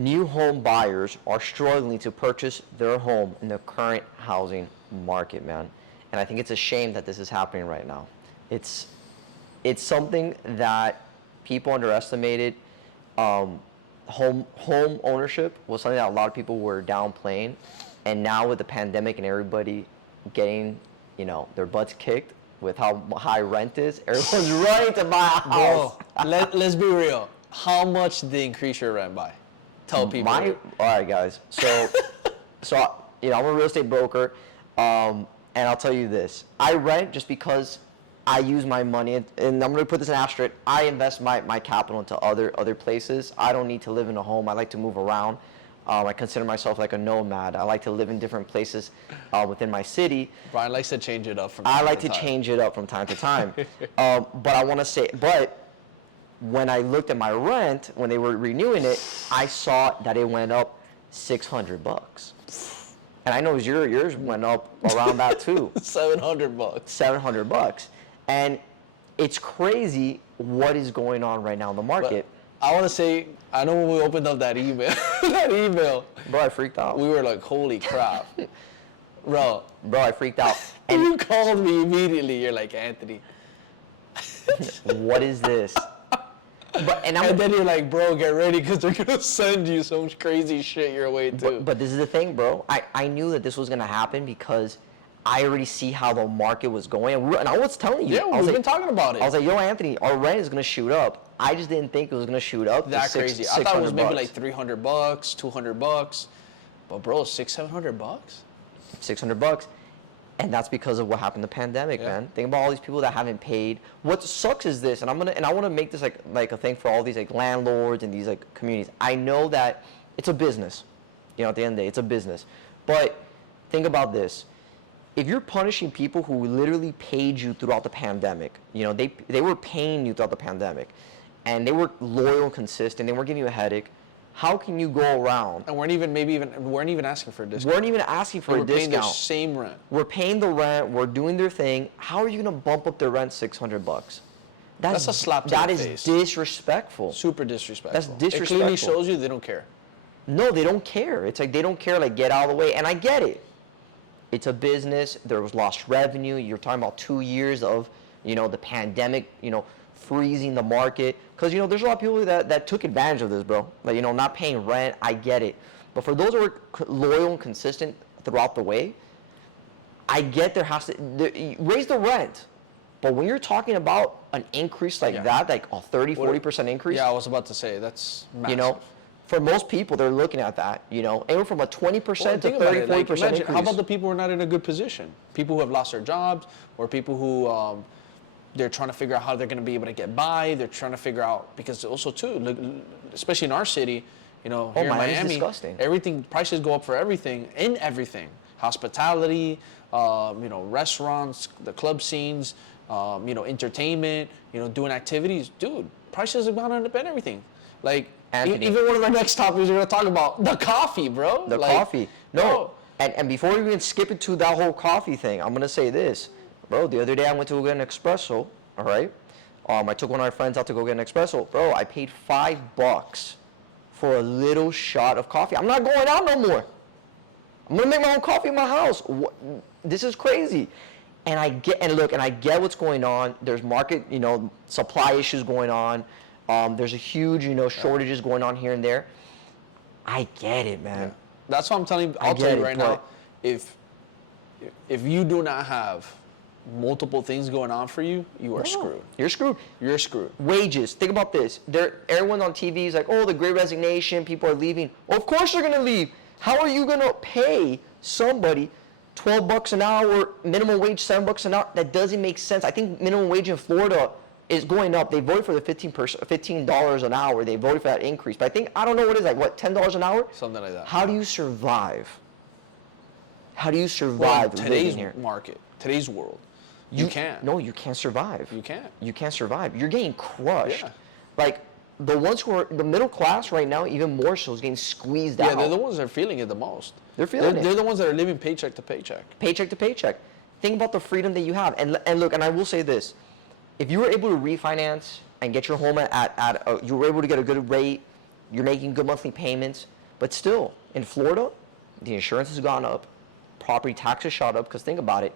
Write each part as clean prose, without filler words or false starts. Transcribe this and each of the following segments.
new home buyers are struggling to purchase their home in the current housing market, man. And I think it's a shame that this is happening right now. It's something that people underestimated. Home ownership was something that a lot of people were downplaying, and now with the pandemic and everybody getting, their butts kicked with how high rent is, everyone's running to buy a house. Bro, let's be real. How much did they increase your rent by? Tell people. All right, guys. So, I'm a real estate broker, and I'll tell you this: I rent just because I use my money, and I'm going to put this in asterisk. I invest my capital into other places. I don't need to live in a home. I like to move around. I consider myself like a nomad. I like to live in different places within my city. Brian likes to change it up from time to time. I like to change it up from time to time. But I want to say, when I looked at my rent, when they were renewing it, I saw that it went up $600. And I know yours went up around that too. $700. $700. And it's crazy what is going on right now in the market. But I want to say, I know when we opened up that email, Bro, I freaked out. we were like, holy crap. Bro, I freaked out. And you called me immediately. You're like, Anthony. What is this? And then you're like, bro, get ready because they're going to send you some crazy shit your way too. But this is the thing, bro. I knew that this was going to happen because I already see how the market was going. And I was telling you. Yeah, we've been talking about it. I was like, yo, Anthony, our rent is going to shoot up. I just didn't think it was going to shoot up. That crazy. I thought it was maybe like $300, $200. But bro, $600-700? $600. And that's because of what happened in the pandemic, man. Think about all these people that haven't paid. What sucks is this, and I want to make this like a thing for all these like landlords and these like communities. I know that it's a business. At the end of the day, it's a business. But think about this. If you're punishing people who literally paid you throughout the pandemic, they were paying you throughout the pandemic, and they were loyal and consistent, they weren't giving you a headache. How can you go around? And weren't even asking for a discount. Weren't even asking for a discount. We're paying their same rent. We're paying the rent. We're doing their thing. How are you going to bump up their rent $600? That's a slap to the face. That is disrespectful. Super disrespectful. That's disrespectful. It clearly shows you they don't care. No, they don't care. It's like they don't care. Like, get out of the way. And I get it. It's a business. There was lost revenue. You're talking about 2 years of, the pandemic, freezing the market. Because, there's a lot of people that took advantage of this, bro. Like, not paying rent. I get it. But for those who are loyal and consistent throughout the way, I get there has to raise the rent. But when you're talking about an increase like that, like a 30-40% increase. Yeah, I was about to say, that's massive. For most people, they're looking at that, anywhere from a 20% to 30-40% increase. How about the people who are not in a good position? People who have lost their jobs, or people who they're trying to figure out how they're going to be able to get by. They're trying to figure out, because also too, look, especially in our city, here in Miami, everything, prices go up for everything, hospitality, restaurants, the club scenes, entertainment, doing activities. Dude, prices have gone up and everything. Like, Anthony, even one of our next topics, we're going to talk about the coffee, bro. The coffee. No. And before we even skip into that whole coffee thing, I'm going to say this. Bro, the other day I went to go get an espresso, all right? I took one of my friends out to go get an espresso. Bro, I paid $5 for a little shot of coffee. I'm not going out no more. I'm going to make my own coffee in my house. This is crazy. And I get what's going on. There's market, supply issues going on. There's a huge, shortages going on here and there. I get it, man. Yeah. That's what I'm telling you. I'll tell you right now. If you do not have multiple things going on for you, you are screwed. You're screwed. You're screwed. Wages. Think about this. Everyone on TV is like, oh, the Great Resignation, people are leaving. Well, of course they're going to leave. How are you going to pay somebody $12 an hour, minimum wage $7 an hour? That doesn't make sense. I think minimum wage in Florida is going up. They voted for the $15 an hour. They voted for that increase. But I don't know what it is, like what, $10 an hour? Something like that. How do you survive? How do you survive today's here? Market, today's world? You can't. No, you can't survive. You can't. You can't survive. You're getting crushed. Yeah. Like, the ones who are, the middle class right now, even more so, is getting squeezed out. Yeah, they're the ones that are feeling it the most. They're feeling it. They're the ones that are living paycheck to paycheck. Paycheck to paycheck. Think about the freedom that you have. And look, and I will say this. If you were able to refinance and get your home you were able to get a good rate, you're making good monthly payments, but still, in Florida, the insurance has gone up, property taxes shot up, because think about it,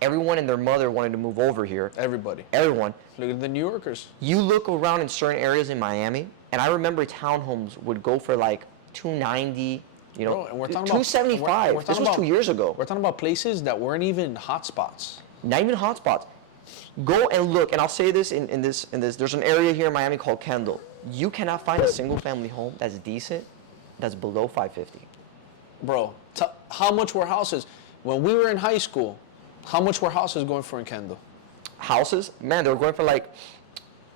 everyone and their mother wanted to move over here. Everybody. Everyone. Look at the New Yorkers. You look around in certain areas in Miami, and I remember townhomes would go for like $290, you know, Bro, and we're talking $275. We're This was 2 years ago. We're talking about places that weren't even hotspots. Not even hotspots. Go and look, and I'll say this in this. There's an area here in Miami called Kendall. You cannot find a single family home that's decent, that's below 550. Bro, how much were houses? When we were in high school, how much were houses going for in Kendall? Houses, man, they were going for like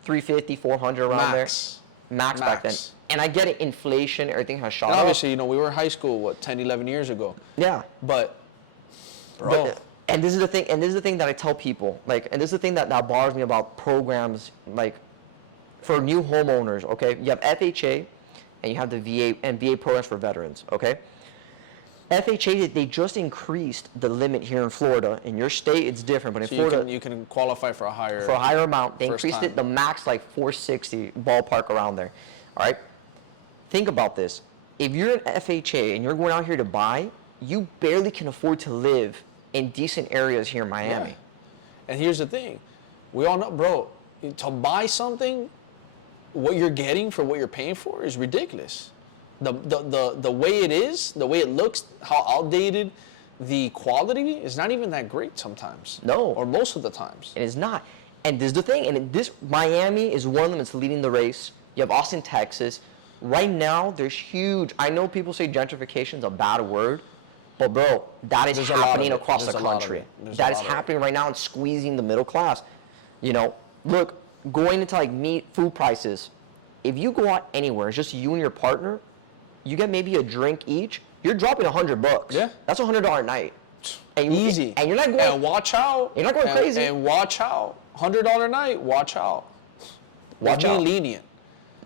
350, 400 around Max. there. Max back then. And I get it, inflation, everything has shot up. Obviously, you know, we were in high school, what, 10, 11 years ago. Yeah. But, bro. And this is the thing that I tell people, like, and this is the thing that bothers me about programs, like, for new homeowners, okay? You have FHA, and you have the VA, and VA programs for veterans, okay? FHA, they just increased the limit here in Florida. In your state, it's different, but in Florida, you can qualify for a higher amount. They increased it, the max, like 460, ballpark around there, all right? Think about this. If you're an FHA and you're going out here to buy, you barely can afford to live in decent areas here in Miami. Yeah. And here's the thing. We all know, bro, to buy something, what you're getting for what you're paying for is ridiculous. The way it is, the way it looks, how outdated, the quality is not even that great sometimes. No. Or most of the times. It is not. And this is the thing. And this Miami is one of them that's leading the race. You have Austin, Texas. Right now, there's huge. I know people say gentrification is a bad word, but bro, that is happening across the country. That is happening right now and squeezing the middle class. You know, look, going into like meat, food prices. If you go out anywhere, it's just you and your partner, you get maybe a drink each. You're dropping $100. Yeah, that's $100 a night. And easy. And you're not going. And watch out. You're not going crazy. And watch out. $100 night. Watch out. Watch out. Being lenient.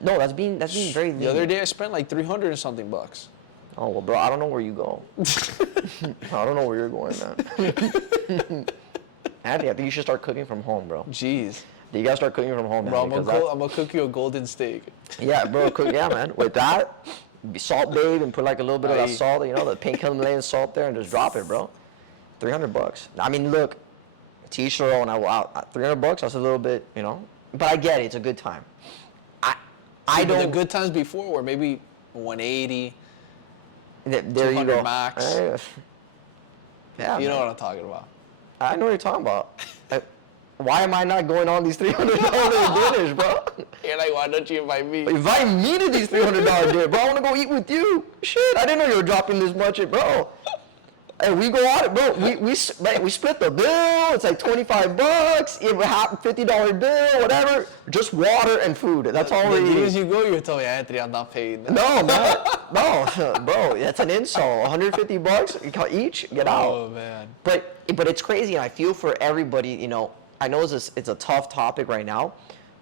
No, that's being very lenient. The other day I spent like 300 and something bucks. Oh well, bro, I don't know where you go. I don't know where you're going, man. Anthony, I think you should start cooking from home, bro. Jeez. You gotta start cooking from home, man. Bro, I'm gonna cook you a golden steak. Yeah, bro, man. With that, salt babe and put like a little bit of that salt, you know, the pink Himalayan salt there, and just drop it, bro. $300. I mean, look, to each their own. $300. That's a little bit, you know, but I get it. It's a good time. I don't. The good times before were maybe 180. There you go. Max. Yeah, you know what I'm talking about. I know what you're talking about. Why am I not going on these $300 dinners, bro? You're like, why don't you invite me? Invite me to these $300 dinners, bro. I want to go eat with you. Shit, I didn't know you were dropping this much, bro. And we go out, bro. We split the bill. It's like $25. You have a $50 bill, whatever. Just water and food. That's all we eat. As you go, you tell me, Anthony, I'm not paying. No, man. No, bro. That's an insult. $150 each. Get out. Oh man. But it's crazy, and I feel for everybody. You know, I know it's a tough topic right now,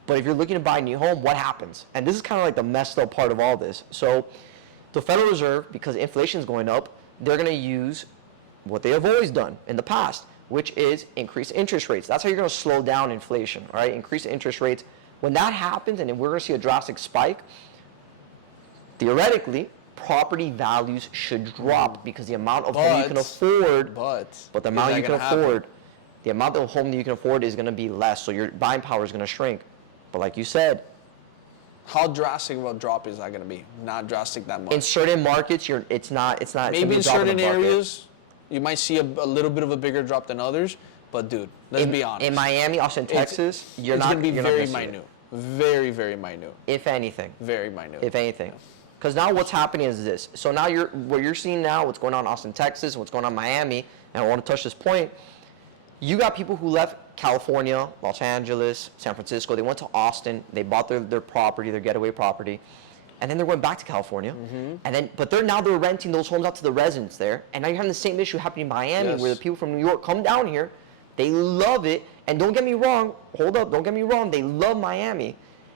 but if you're looking to buy a new home, what happens? And this is kind of like the messed up part of all this. So, the Federal Reserve, because inflation is going up, they're going to use what they have always done in the past, which is increase interest rates. That's how you're going to slow down inflation, all right? Increase interest rates. When that happens, and if we're going to see a drastic spike, theoretically, property values should drop because the amount of home you can afford, but the amount you can afford, the amount of home that you can afford is going to be less, so your buying power is going to shrink. But like you said, how drastic of a drop is that going to be? Not drastic that much. In certain markets, it's not. Maybe in certain areas, you might see a little bit of a bigger drop than others. But dude, let's be honest. In Miami, Austin, Texas, it's going to be very minute. Very, very minute. If anything. Very minute. If anything. Because now what's happening is this. So now what you're seeing now, what's going on in Austin, Texas, what's going on in Miami, and I want to touch this point. You got people who left California, Los Angeles, San Francisco. They went to Austin. They bought their property, their getaway property, and then they're going back to California. Mm-hmm. But they're renting those homes out to the residents there. And now you're having the same issue happening in Miami, where the people from New York come down here. They love it. And don't get me wrong. Hold up. Don't get me wrong. They love Miami.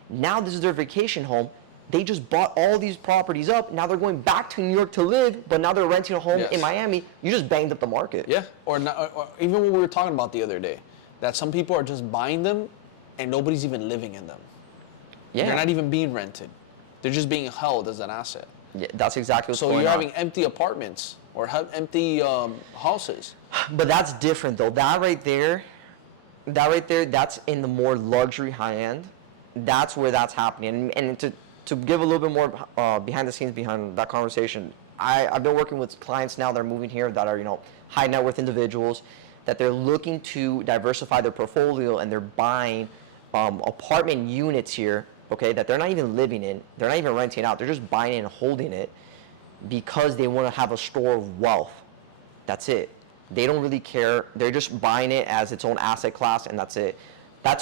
Now this is their vacation home. They just bought all these properties up. Now they're going back to New York to live, but now they're renting a home in Miami. You just banged up the market. Yeah, or even what we were talking about the other day, that some people are just buying them and nobody's even living in them. Yeah. They're not even being rented. They're just being held as an asset. Yeah, that's exactly what's So going on. you're having empty apartments or have empty houses. But that's different though. That right there, that's in the more luxury high end. That's where that's happening. And to give a little bit more behind the scenes behind that conversation, I've been working with clients now that are moving here that are, high net worth individuals, that they're looking to diversify their portfolio and they're buying apartment units here, okay, that they're not even living in. They're not even renting out. They're just buying it and holding it because they want to have a store of wealth. That's it. They don't really care. They're just buying it as its own asset class, and that's it.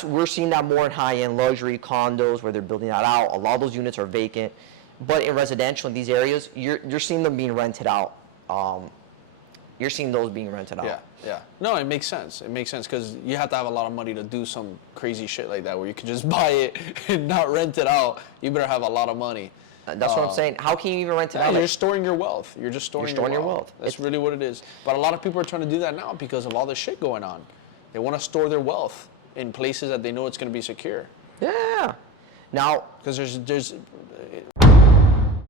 We're seeing that more in high-end luxury condos where they're building that out. A lot of those units are vacant, but in residential in these areas, you're seeing them being rented out. You're seeing those being rented out. Yeah. No, it makes sense. It makes sense because you have to have a lot of money to do some crazy shit like that where you can just buy it and not rent it out. You better have a lot of money. That's what I'm saying. How can you even rent it out? You're storing your wealth. You're just storing your wealth. That's It's really what it is. But a lot of people are trying to do that now because of all this shit going on. They want to store their wealth in places that they know it's going to be secure. Yeah. Now, Because there's